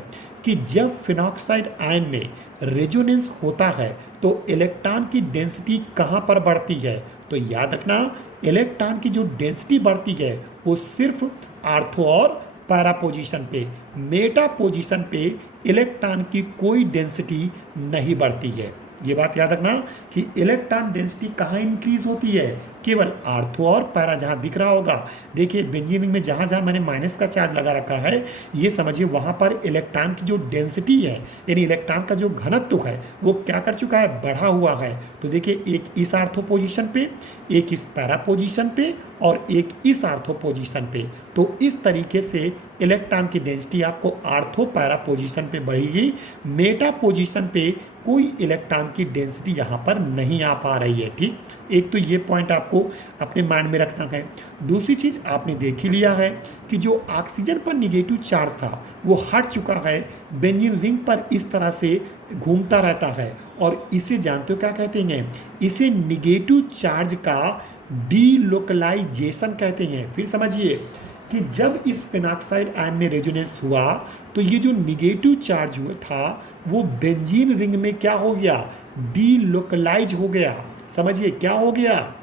कि जब फिनॉक्साइड आयन में रेजोनेंस होता है तो इलेक्ट्रॉन की डेंसिटी कहाँ पर बढ़ती है, तो याद रखना इलेक्ट्रॉन की जो डेंसिटी बढ़ती है वो सिर्फ आर्थो और पैरा पोजीशन पे, मेटा पोजीशन पे इलेक्ट्रॉन की कोई डेंसिटी नहीं बढ़ती है। ये बात याद रखना कि इलेक्ट्रॉन डेंसिटी कहाँ इंक्रीज होती है, केवल आर्थो और पैरा जहाँ दिख रहा होगा। देखिए बेंजीन रिंग में जहाँ जहाँ मैंने माइनस का चार्ज लगा रखा है, ये समझिए वहाँ पर इलेक्ट्रॉन की जो डेंसिटी है, यानी इलेक्ट्रॉन का जो घनत्व है वो क्या कर चुका है, बढ़ा हुआ है। तो देखिए एक इस आर्थो पोजीशन पे, एक इस पैरा पोजीशन पे और एक इस आर्थो पोजीशन पे। तो इस तरीके से इलेक्ट्रॉन की डेंसिटी आपको आर्थो पैरा पोजीशन पे बढ़ेगी, मेटा पोजीशन पे कोई इलेक्ट्रॉन की डेंसिटी यहाँ पर नहीं आ पा रही है। ठीक, एक तो ये पॉइंट आपको अपने माइंड में रखना है। दूसरी चीज़ आपने देख ही लिया है कि जो ऑक्सीजन पर निगेटिव चार्ज था वो हट चुका है, बेंजीन रिंग पर इस तरह से घूमता रहता है और इसे जानते हो क्या कहते हैं, इसे निगेटिव चार्ज का डीलोकलाइजेशन कहते हैं। फिर समझिए कि जब इस फेनॉक्साइड आयन में रेजोनेंस हुआ तो ये जो निगेटिव चार्ज हुआ था वो बेंजीन रिंग में क्या हो गया, डीलोकलाइज हो गया। समझिए क्या हो गया,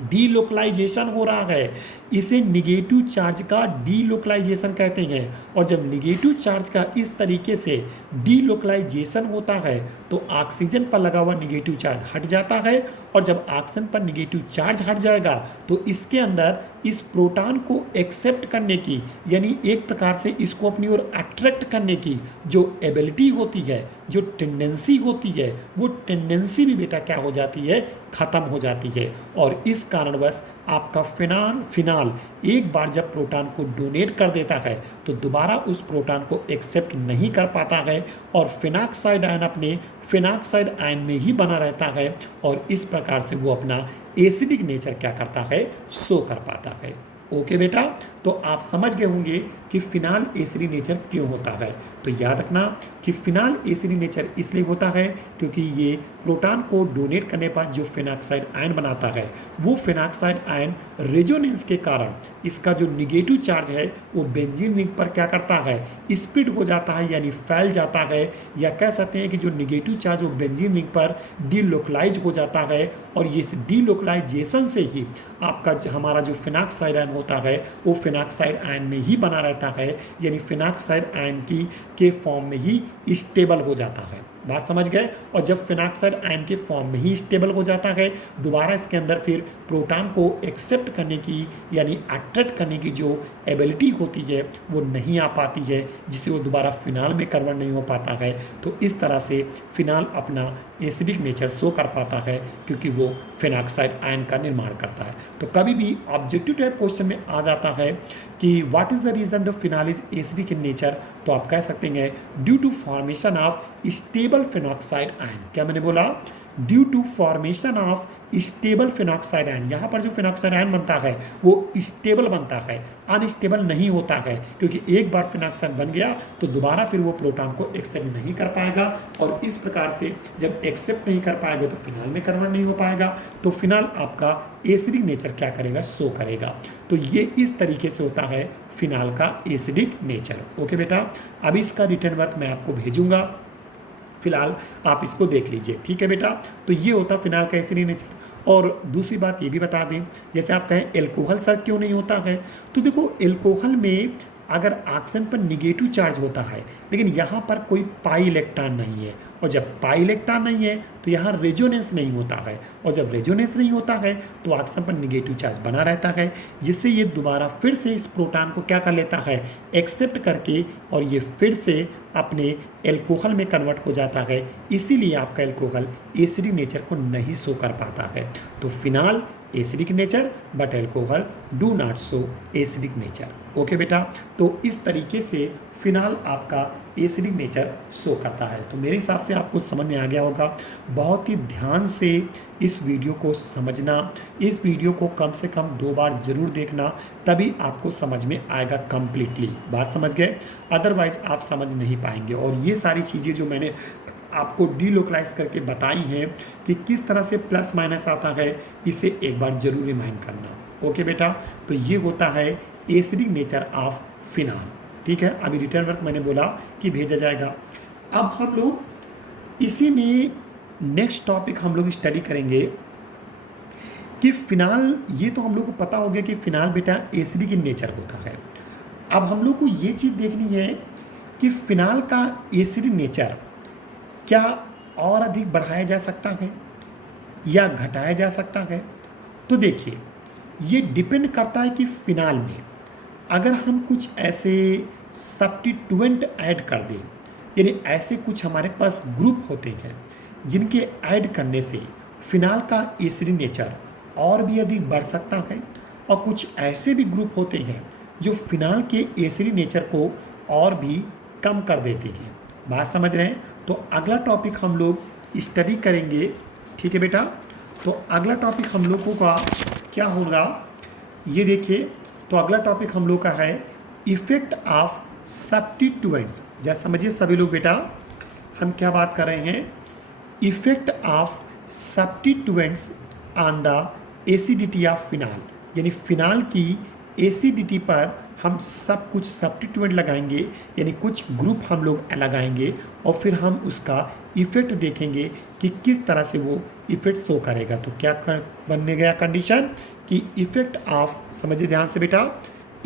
डीलोकलाइजेशन हो रहा है। इसे निगेटिव चार्ज का डीलोकलाइजेशन कहते हैं। और जब निगेटिव चार्ज का इस तरीके से डीलोकलाइजेशन होता है तो ऑक्सीजन पर लगा हुआ निगेटिव चार्ज हट जाता है, और जब ऑक्सीजन पर निगेटिव चार्ज हट जाएगा तो इसके अंदर इस प्रोटॉन को एक्सेप्ट करने की, यानी एक प्रकार से इसको अपनी ओर अट्रैक्ट करने की जो एबिलिटी होती है, जो टेंडेंसी होती है, वो टेंडेंसी भी बेटा क्या हो जाती है, ख़त्म हो जाती है। और इस कारणवश आपका फिनाल एक बार जब प्रोटॉन को डोनेट कर देता है तो दोबारा उस प्रोटॉन को एक्सेप्ट नहीं कर पाता है और फिनॉक्साइड आयन अपने फिनॉक्साइड आयन में ही बना रहता है, और इस प्रकार से वो अपना एसिडिक नेचर क्या करता है, शो कर पाता है। ओके बेटा, तो आप समझ गए होंगे कि फिनाल एसिडिक नेचर क्यों होता है। तो याद रखना कि फिनाल एसिडिक नेचर इसलिए होता है क्योंकि ये प्रोटॉन को डोनेट करने पर जो फिनॉक्साइड आयन बनाता है वो फिनॉक्साइड आयन रेजोनेंस के कारण इसका जो निगेटिव चार्ज है वो बेंजीन रिंग पर क्या करता है, स्प्लिट हो जाता है, यानी फैल जाता है, या कह सकते हैं कि जो निगेटिव चार्ज वो बेंजीन रिंग पर डीलोकलाइज हो जाता है। और ये इस डीलोकलाइजेशन से ही आपका हमारा जो फिनॉक्साइड आयन होता है वो फिनॉक्साइड आयन में ही बना रहता है, यानी फिनॉक्साइड आयन के फॉर्म में ही स्टेबल हो जाता है। बात समझ गए। और जब फिनॉक्साइड आयन के फॉर्म में ही स्टेबल हो जाता है, दोबारा इसके अंदर फिर प्रोटॉन को एक्सेप्ट करने की, यानी अट्रैक्ट करने की जो एबिलिटी होती है वो नहीं आ पाती है, जिससे वो दोबारा फिनाल में कन्वर्ट नहीं हो पाता है। तो इस तरह से फिनाल अपना एसिडिक नेचर शो कर पाता है क्योंकि वो फिनॉक्साइड आयन का निर्माण करता है। तो कभी भी ऑब्जेक्टिव टाइप क्वेश्चन में आ जाता है कि what is the reason the phenol is acidic in nature, तो आप कह सकते हैं due to formation of stable phenoxide ion. क्या मैंने बोला, due to formation of stable phenoxide ion. यहाँ पर जो फिनॉक्साइड आयन बनता है वो स्टेबल बनता है, अनस्टेबल नहीं होता है, क्योंकि एक बार फिनॉक्साइड बन गया तो दोबारा फिर वो प्रोटॉन को एक्सेप्ट नहीं कर पाएगा, और इस प्रकार से जब एक्सेप्ट नहीं कर पाएगा तो फिनाल में कन्वर्ट नहीं हो पाएगा, तो फिनाल आपका एसिडिक नेचर क्या करेगा, शो करेगा। तो ये इस तरीके से होता है फिनाल का एसिडिक नेचर। ओके बेटा, अभी इसका रिटर्न वर्क मैं आपको भेजूंगा, फिलहाल आप इसको देख लीजिए, ठीक है बेटा। तो ये होता फिनाल का एसिडिक नेचर। और दूसरी बात ये भी बता दें, जैसे आप कहें एल्कोहल सर क्यों नहीं होता है, तो देखो एल्कोहल में अगर ऑक्सीजन पर निगेटिव चार्ज होता है लेकिन यहाँ पर कोई पाई इलेक्ट्रॉन नहीं है, और जब पाई इलेक्ट्रॉन नहीं है तो यहाँ रेजोनेंस नहीं होता है, और जब रेजोनेंस नहीं होता है तो ऑक्सीजन पर निगेटिव चार्ज बना रहता है, जिससे ये दोबारा फिर से इस प्रोटॉन को क्या कर लेता है, एक्सेप्ट करके, और ये फिर से अपने एल्कोहल में कन्वर्ट हो जाता है। इसीलिए आपका एल्कोहल एसिडिक नेचर को नहीं शो कर पाता है। तो phenol acidic nature but alcohol do not show acidic nature. Okay बेटा, तो इस तरीके से फिनाल आपका एसिडिक नेचर शो करता है। तो मेरे हिसाब से आपको समझ में आ गया होगा। बहुत ही ध्यान से इस वीडियो को समझना, इस वीडियो को कम से कम 2 बार जरूर देखना, तभी आपको समझ में आएगा कंप्लीटली। बात समझ गए, अदरवाइज आप समझ नहीं पाएंगे। और ये सारी चीज़ें जो मैंने आपको डीलोकलाइज करके बताई हैं कि किस तरह से प्लस माइनस आता है, इसे एक बार जरूर रिमाइंड करना। ओके बेटा, तो ये होता है एसिडिक नेचर ऑफ फिनाल। ठीक है, अभी रिटर्न वर्क मैंने बोला कि भेजा जाएगा। अब हम लोग इसी में नेक्स्ट टॉपिक हम लोग स्टडी करेंगे कि फिनाल, ये तो हम लोग को पता हो गया कि फिनाल बेटा एसिडिक इन नेचर होता है। अब हम लोग को ये चीज़ देखनी है कि फिनाल का एसिडिक नेचर क्या और अधिक बढ़ाया जा सकता है या घटाया जा सकता है? तो देखिए, ये डिपेंड करता है कि फिनाल में अगर हम कुछ ऐसे सब्स्टिट्यूएंट ऐड कर दें, यानी ऐसे कुछ हमारे पास ग्रुप होते हैं जिनके ऐड करने से फिनाल का एसिडिक नेचर और भी अधिक बढ़ सकता है, और कुछ ऐसे भी ग्रुप होते हैं जो फिनाल के एसिडिक नेचर को और भी कम कर देते हैं। बात समझ रहे हैं? तो अगला टॉपिक हम लोग स्टडी करेंगे, ठीक है बेटा। तो अगला टॉपिक हम लोगों का क्या होगा, ये देखिए। तो अगला टॉपिक हम लोग का है इफेक्ट ऑफ सब्स्टिट्यूएंट्स। जैसे समझिए सभी लोग बेटा, हम क्या बात कर रहे हैं, effect of substituents on the acidity of phenol, यानी फिनाल की एसिडिटी पर हम सब कुछ सब्स्टिट्यूएंट लगाएंगे, यानी कुछ ग्रुप हम लोग लगाएंगे और फिर हम उसका इफेक्ट देखेंगे कि किस तरह से वो इफेक्ट शो करेगा। तो क्या बनने गया कंडीशन कि इफेक्ट ऑफ, समझिए ध्यान से बेटा,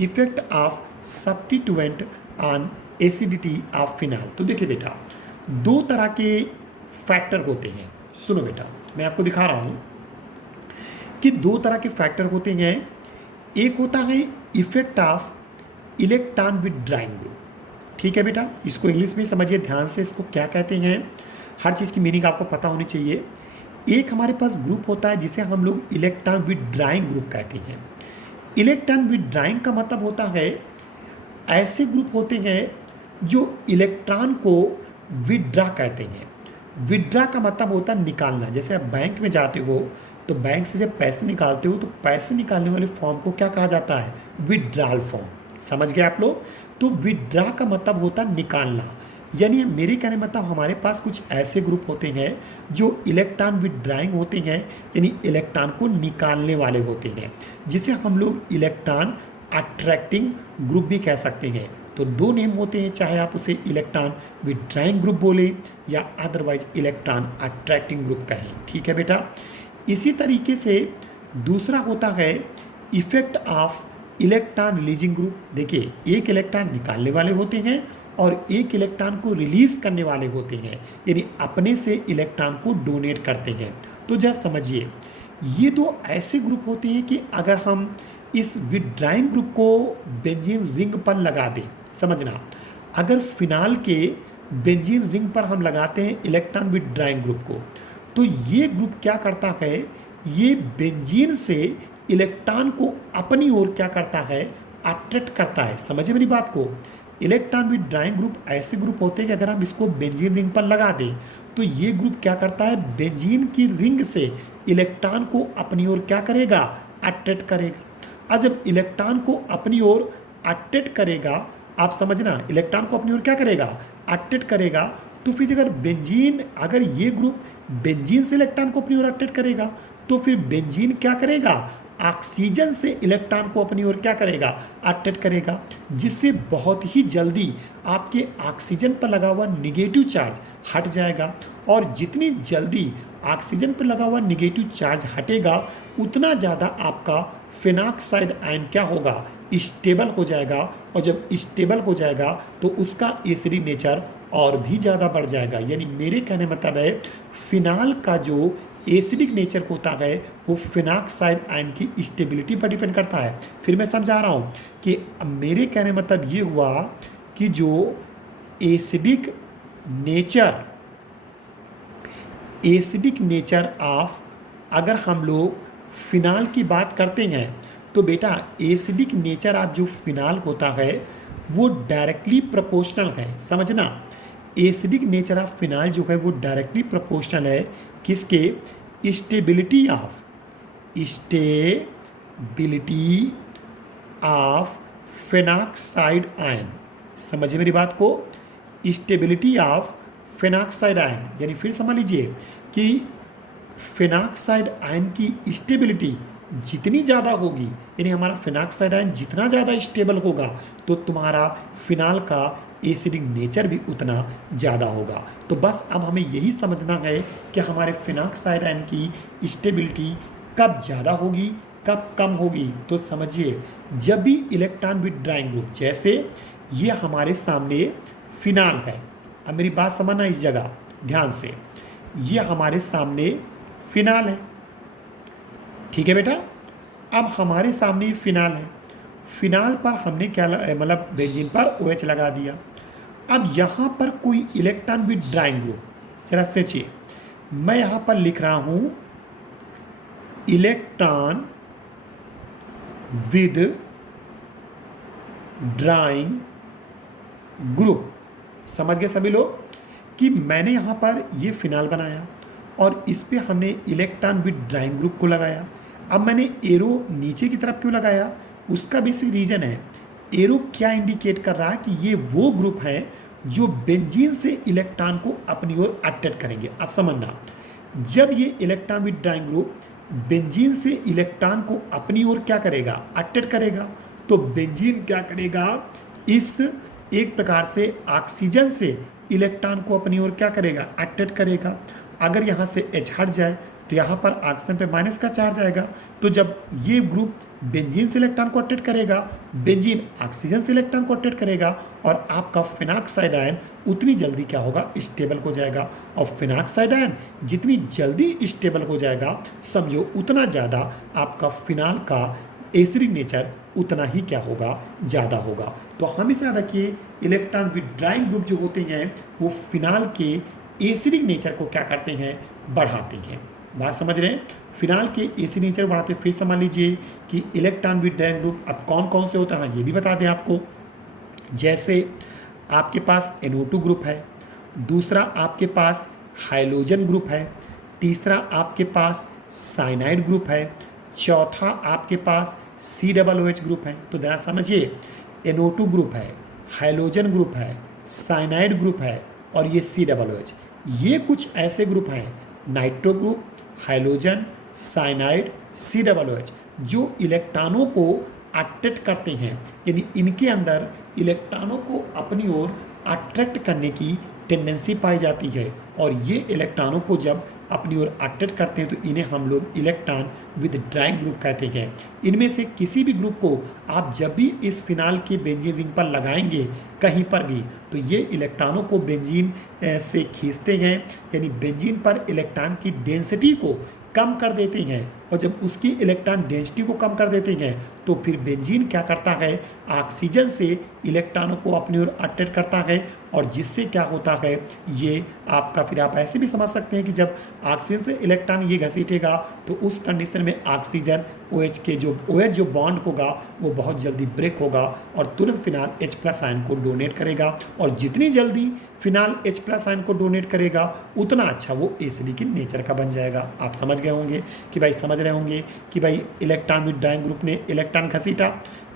effect of substituent on acidity of phenol. तो देखिए बेटा, दो तरह के फैक्टर होते हैं। सुनो बेटा, मैं आपको दिखा रहा हूँ कि दो तरह के फैक्टर होते हैं। एक होता है इफेक्ट ऑफ इलेक्ट्रॉन विथड्राइंग ग्रुप, ठीक है बेटा। इसको इंग्लिश में समझिए ध्यान से, इसको क्या कहते हैं, हर चीज़ की मीनिंग आपको पता होनी चाहिए। एक हमारे पास ग्रुप होता है जिसे हम लोग इलेक्ट्रॉन विथड्राइंग ग्रुप कहते हैं। इलेक्ट्रॉन विथड्राइंग का मतलब होता है ऐसे ग्रुप होते हैं जो इलेक्ट्रॉन को विथड्रा कहते हैं। विथड्रा का मतलब होता है निकालना। जैसे आप बैंक में जाते हो तो बैंक से जब पैसे निकालते हो तो पैसे निकालने वाले फॉर्म को क्या कहा जाता है, विथड्रॉल फॉर्म। समझ गए आप लोग? तो विथड्रा का मतलब होता है निकालना। यानी मेरे कहने मतलब हमारे पास कुछ ऐसे ग्रुप होते हैं जो इलेक्ट्रॉन विथड्राइंग होते हैं, यानी इलेक्ट्रॉन को निकालने वाले होते हैं, जिसे हम लोग इलेक्ट्रॉन अट्रैक्टिंग ग्रुप भी कह सकते हैं। तो दो नेम होते हैं, चाहे आप उसे इलेक्ट्रॉन विथड्राइंग ग्रुप बोले या अदरवाइज इलेक्ट्रॉन अट्रैक्टिंग ग्रुप कहें, ठीक है बेटा। इसी तरीके से दूसरा होता है effect of electron releasing group. देखिए, एक इलेक्ट्रॉन निकालने वाले होते हैं और एक इलेक्ट्रॉन को रिलीज करने वाले होते हैं, यानी अपने से इलेक्ट्रॉन को डोनेट करते हैं। तो जैसे समझिए, ये दो ऐसे ग्रुप होते हैं कि अगर हम इस विथड्राइंग ग्रुप को बेंजीन रिंग पर लगा दें, समझना, अगर फिनाल के बेंजीन रिंग पर हम लगाते हैं इलेक्ट्रॉन विथड्राइंग ग्रुप को, तो ये ग्रुप क्या करता है, ये बेंजीन से इलेक्ट्रॉन को अपनी ओर क्या करता है, अट्रैक्ट करता है। समझिए मेरी बात को। इलेक्ट्रॉन विथड्राइंग ग्रुप ऐसे ग्रुप होते हैं कि अगर हम इसको बेंजीन रिंग पर लगा दें तो ये ग्रुप क्या करता है, बेंजीन की रिंग से इलेक्ट्रॉन को अपनी ओर क्या करेगा, अट्रैक्ट करेगा। और जब इलेक्ट्रॉन को अपनी ओर अट्रैक्ट करेगा, आप समझना, इलेक्ट्रॉन को अपनी ओर क्या करेगा, अट्रैक्ट करेगा, तो फिर अगर बेंजीन, अगर ये ग्रुप बेंजीन से इलेक्ट्रॉन को अपनी ओर अट्रैक्ट करेगा तो फिर बेंजीन क्या करेगा, ऑक्सीजन से इलेक्ट्रॉन को अपनी ओर क्या करेगा, अट्रैक्ट करेगा, जिससे बहुत ही जल्दी आपके ऑक्सीजन पर लगा हुआ निगेटिव चार्ज हट जाएगा। और जितनी जल्दी ऑक्सीजन पर लगा हुआ निगेटिव चार्ज हटेगा उतना ज़्यादा आपका फेनॉक्साइड आयन क्या होगा, स्टेबल हो जाएगा। और जब स्टेबल हो जाएगा तो उसका एसिडिक नेचर और भी ज़्यादा बढ़ जाएगा। यानी मेरे कहने मतलब है, फिनाल का जो एसिडिक नेचर होता है वो फिनॉक्साइड आयन की स्टेबिलिटी पर डिपेंड करता है। फिर मैं समझा रहा हूँ कि मेरे कहने मतलब ये हुआ कि जो एसिडिक नेचर ऑफ, अगर हम लोग फिनाल की बात करते हैं तो बेटा एसिडिक नेचर ऑफ जो फिनाल होता है वो डायरेक्टली प्रोपोर्शनल है। समझना, एसिडिक नेचर ऑफ फिनाल जो है वो डायरेक्टली प्रोपोर्शनल है किसके, स्टेबिलिटी ऑफ फेनॉक्साइड आयन। समझिए मेरी बात को, स्टेबिलिटी ऑफ फेनॉक्साइड आयन, यानी फिर समझ लीजिए कि फेनॉक्साइड आयन की स्टेबिलिटी जितनी ज़्यादा होगी, यानी हमारा फेनॉक्साइड आयन जितना ज़्यादा स्टेबल होगा तो तुम्हारा फिनाल का एसिडिक नेचर भी उतना ज़्यादा होगा। तो बस अब हमें यही समझना है कि हमारे फिनॉक्साइड आयन की स्टेबिलिटी कब ज़्यादा होगी, कब कम होगी। तो समझिए, जब भी इलेक्ट्रॉन विथड्राइंग ग्रुप, जैसे ये हमारे सामने फिनाल है, अब मेरी बात समझना इस जगह ध्यान से, ये हमारे सामने फिनाल है। ठीक है बेटा, अब हमारे सामने फिनाल है, फिनाल पर हमने क्या मतलब बेंजीन पर OH लगा दिया। अब यहाँ पर कोई इलेक्ट्रॉन विद ड्राइंग ग्रुप, जरा सोचिए, मैं यहाँ पर लिख रहा हूँ इलेक्ट्रॉन विद ड्राइंग ग्रुप। समझ गए सभी लोग कि मैंने यहाँ पर ये फिनाल बनाया और इस पे हमने इलेक्ट्रॉन विद ड्राइंग ग्रुप को लगाया। अब मैंने एरो नीचे की तरफ क्यों लगाया, उसका बेसिक रीजन है, एरो क्या इंडिकेट कर रहा है कि ये वो ग्रुप है जो बेंजीन से इलेक्ट्रॉन को अपनी ओर अट्रैक्ट करेंगे। आप समझना, जब ये electron with drawing group benzene से इलेक्ट्रॉन को अपनी ओर क्या करेगा, अट्रैक्ट करेगा, तो बेंजीन क्या करेगा, इस एक प्रकार से ऑक्सीजन से इलेक्ट्रॉन को अपनी ओर क्या करेगा, अट्रैक्ट करेगा। अगर यहाँ से H हट जाए तो यहाँ पर ऑक्सीजन पे माइनस का चार्ज आएगा। तो जब ये ग्रुप बेंजीन से इलेक्ट्रॉन को अट्रैक्ट करेगा, बेंजीन ऑक्सीजन से इलेक्ट्रॉन को अट्रैक्ट करेगा और आपका फिनॉक्साइड आयन उतनी जल्दी क्या होगा, स्टेबल हो जाएगा। और फिनॉक्साइड आयन जितनी जल्दी स्टेबल हो जाएगा, समझो उतना ज़्यादा आपका फिनाल का एसिडिक नेचर उतना ही क्या होगा, ज़्यादा होगा। तो हमेशा याद रखिए, इलेक्ट्रॉन विद ड्राइंग ग्रुप जो होते हैं वो फिनाल के एसिडिक नेचर को क्या करते हैं, बढ़ाते हैं। बात समझ रहे हैं, फिनाल के एसिड नेचर बढ़ाते। फिर समझ लीजिए कि इलेक्ट्रॉन विद ड्राइंग ग्रुप अब कौन कौन से होते हैं, ये भी बता दें आपको। जैसे आपके पास NO2 ग्रुप है, दूसरा आपके पास हाइड्रोजन ग्रुप है, तीसरा आपके पास साइनाइड ग्रुप है, चौथा आपके पास COOH ग्रुप है। तो जरा समझिए, NO2 ग्रुप है, हाइड्रोजन ग्रुप है, साइनाइड ग्रुप है और ये COOH, ये कुछ ऐसे ग्रुप हैं, nitro group, hydrogen, cyanide, COOH, जो इलेक्ट्रॉनों को अट्रैक्ट करते हैं, यानी इनके अंदर इलेक्ट्रॉनों को अपनी ओर अट्रैक्ट करने की टेंडेंसी पाई जाती है। और ये इलेक्ट्रॉनों को जब अपनी ओर अट्रैक्ट करते हैं तो इन्हें हम लोग इलेक्ट्रॉन विद ड्राइंग ग्रुप कहते हैं। इनमें से किसी भी ग्रुप को आप जब भी इस फिनाल के बेंजीन रिंग पर लगाएंगे कहीं पर भी, तो ये इलेक्ट्रॉनों को बेंजीन से खींचते हैं, यानी बेंजीन पर इलेक्ट्रॉन की डेंसिटी को कम कर देते हैं। और जब उसकी इलेक्ट्रॉन डेंसिटी को कम कर देते हैं तो फिर बेंजीन क्या करता है, ऑक्सीजन से इलेक्ट्रॉनों को अपनी ओर अट्रैक्ट करता है और जिससे क्या होता है, ये आपका, फिर आप ऐसे भी समझ सकते हैं कि जब ऑक्सीजन से इलेक्ट्रॉन ये घसीटेगा तो उस कंडीशन में ऑक्सीजन OH के जो OH जो बॉन्ड होगा वो बहुत जल्दी ब्रेक होगा और तुरंत फिनाल H+ आयन को डोनेट करेगा। और जितनी जल्दी फिनाल H+ आयन को डोनेट करेगा उतना अच्छा वो एसिडिक इन नेचर का बन जाएगा। आप समझ गए होंगे कि भाई, समझ रहे होंगे कि भाई इलेक्ट्रॉन विद ड्राइंग ग्रुप ने इलेक्ट्रॉन घसीटा,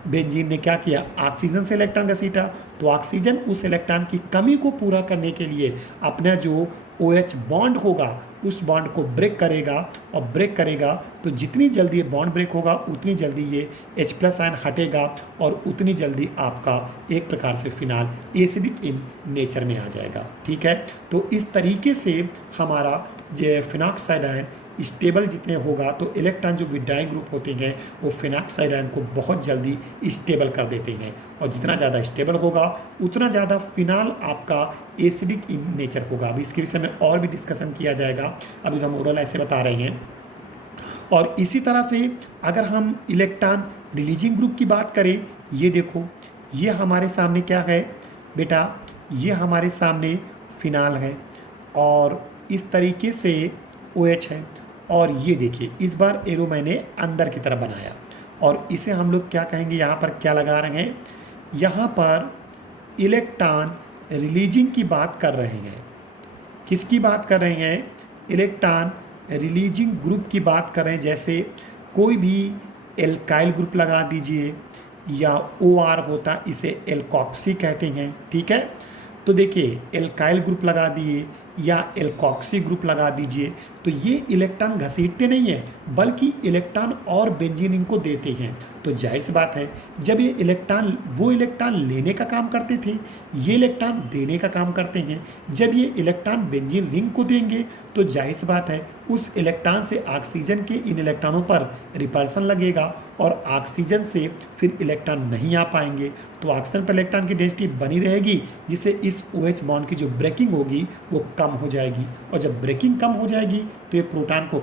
बेंजीन ने क्या किया, ऑक्सीजन से इलेक्ट्रॉन घसीटा, तो ऑक्सीजन उस इलेक्ट्रॉन की कमी को पूरा करने के लिए अपना जो OH बॉन्ड होगा उस बॉन्ड को ब्रेक करेगा और ब्रेक करेगा तो जितनी जल्दी ये बॉन्ड ब्रेक होगा उतनी जल्दी ये H+ आयन हटेगा और उतनी जल्दी आपका एक प्रकार से फिनाल एसिडिक इन नेचर में आ जाएगा। ठीक है, तो इस तरीके से हमारा जो फिनॉक्साइड आयन स्टेबल जितने होगा तो इलेक्ट्रॉन जो विड्राइंग ग्रुप होते हैं वो फिनॉक्साइड आयन को बहुत जल्दी स्टेबल कर देते हैं और जितना ज़्यादा स्टेबल होगा उतना ज़्यादा फिनाल आपका एसिडिक इन नेचर होगा। अभी इसके विषय में और भी डिस्कशन किया जाएगा, अभी तो हम ओरल ऐसे बता रहे हैं। और इसी तरह से अगर हम इलेक्ट्रॉन रिलीजिंग ग्रुप की बात करें, ये देखो, ये हमारे सामने क्या है बेटा, ये हमारे सामने फिनाल है और इस तरीके से OH है। और ये देखिए, इस बार एरो मैंने अंदर की तरफ बनाया और इसे हम लोग क्या कहेंगे, यहाँ पर क्या लगा रहे हैं, यहाँ पर इलेक्ट्रॉन रिलीजिंग की बात कर रहे हैं। किसकी बात कर रहे हैं, इलेक्ट्रॉन रिलीजिंग ग्रुप की बात कर रहे हैं। जैसे कोई भी एल्काइल ग्रुप लगा दीजिए या OR होता, इसे एल्कॉक्सी कहते हैं। ठीक है, तो देखिए एल्काइल ग्रुप लगा दिए या एल्कॉक्सी ग्रुप लगा दीजिए तो ये इलेक्ट्रॉन घसीटते नहीं हैं बल्कि इलेक्ट्रॉन और बेंजीन इनको देते हैं। तो जाहिर सी बात है जब ये इलेक्ट्रॉन वो इलेक्ट्रॉन लेने का काम करते थे, ये इलेक्ट्रॉन देने का काम करते हैं। जब ये इलेक्ट्रॉन बेंजीन रिंग को देंगे तो जाहिर सी बात है उस इलेक्ट्रॉन से ऑक्सीजन के इन इलेक्ट्रॉनों पर रिपल्सन लगेगा और ऑक्सीजन से फिर इलेक्ट्रॉन नहीं आ पाएंगे। तो ऑक्सीजन पर इलेक्ट्रॉन की डेंसिटी बनी रहेगी, जिससे इस OH बॉन्ड की जो ब्रेकिंग होगी वो कम हो जाएगी। और जब ब्रेकिंग कम हो जाएगी तो ये प्रोटॉन को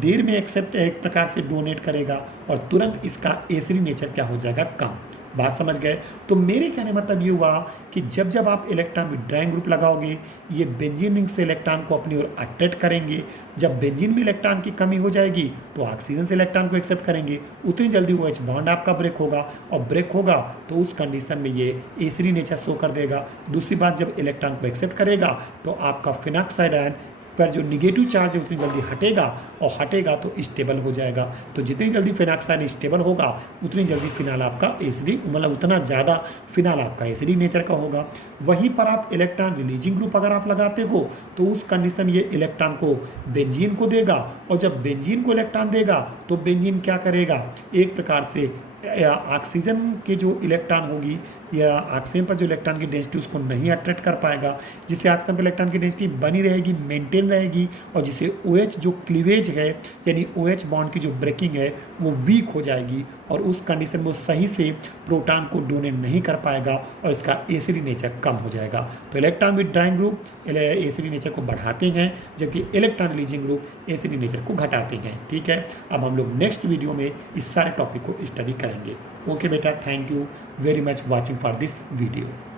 देर में एक्सेप्ट एक प्रकार से डोनेट करेगा और तुरंत इसका एसिडी नेचर क्या हो जाएगा, कम। बात समझ गए? तो मेरे कहने मतलब ये हुआ कि जब जब आप इलेक्ट्रॉन विड्रॉइंग ग्रुप लगाओगे, ये बेंजीन रिंग से इलेक्ट्रॉन को अपनी ओर अट्रैक्ट करेंगे। जब बेंजीन में इलेक्ट्रॉन की कमी हो जाएगी तो ऑक्सीजन से इलेक्ट्रॉन को एक्सेप्ट करेंगे, उतनी जल्दी OH बॉन्ड आपका ब्रेक होगा, और ब्रेक होगा तो उस कंडीशन में ये एसिडी नेचर शो कर देगा। दूसरी बात, जब इलेक्ट्रॉन को एक्सेप्ट करेगा तो आपका फिनॉक्साइड आयन पर जो निगेटिव चार्ज है उतनी जल्दी हटेगा, और हटेगा तो स्टेबल हो जाएगा। तो जितनी जल्दी फिनॉक्साइड स्टेबल होगा उतनी जल्दी फिनाल आपका एसिडी, मतलब उतना ज़्यादा फिनाल आपका एसिडी नेचर का होगा। वहीं पर आप इलेक्ट्रॉन रिलीजिंग ग्रुप अगर आप लगाते हो तो उस कंडीशन में ये इलेक्ट्रॉन को बेंजीन को देगा, और जब बेंजीन को इलेक्ट्रॉन देगा तो बेंजीन क्या करेगा, एक प्रकार से ऑक्सीजन के जो इलेक्ट्रॉन होगी या ऑक्सीजन पर जो इलेक्ट्रॉन की डेंसिटी उसको नहीं अट्रैक्ट कर पाएगा, जिससे ऑक्सीजन पर इलेक्ट्रॉन की डेंसिटी बनी रहेगी, मेंटेन रहेगी, और जिससे OH जो क्लीवेज है यानी OH बॉन्ड की जो ब्रेकिंग है वो वीक हो जाएगी, और उस कंडीशन में वो सही से प्रोटॉन को डोनेट नहीं कर पाएगा और इसका एसिडी नेचर कम हो जाएगा। तो electron withdrawing group ACD nature को बढ़ाते हैं, जबकि electron releasing group ACD nature को घटाते हैं। ठीक है, अब हम लोग नेक्स्ट वीडियो में इस सारे टॉपिक को स्टडी करेंगे। ओके बेटा, thank you very much watching for this video.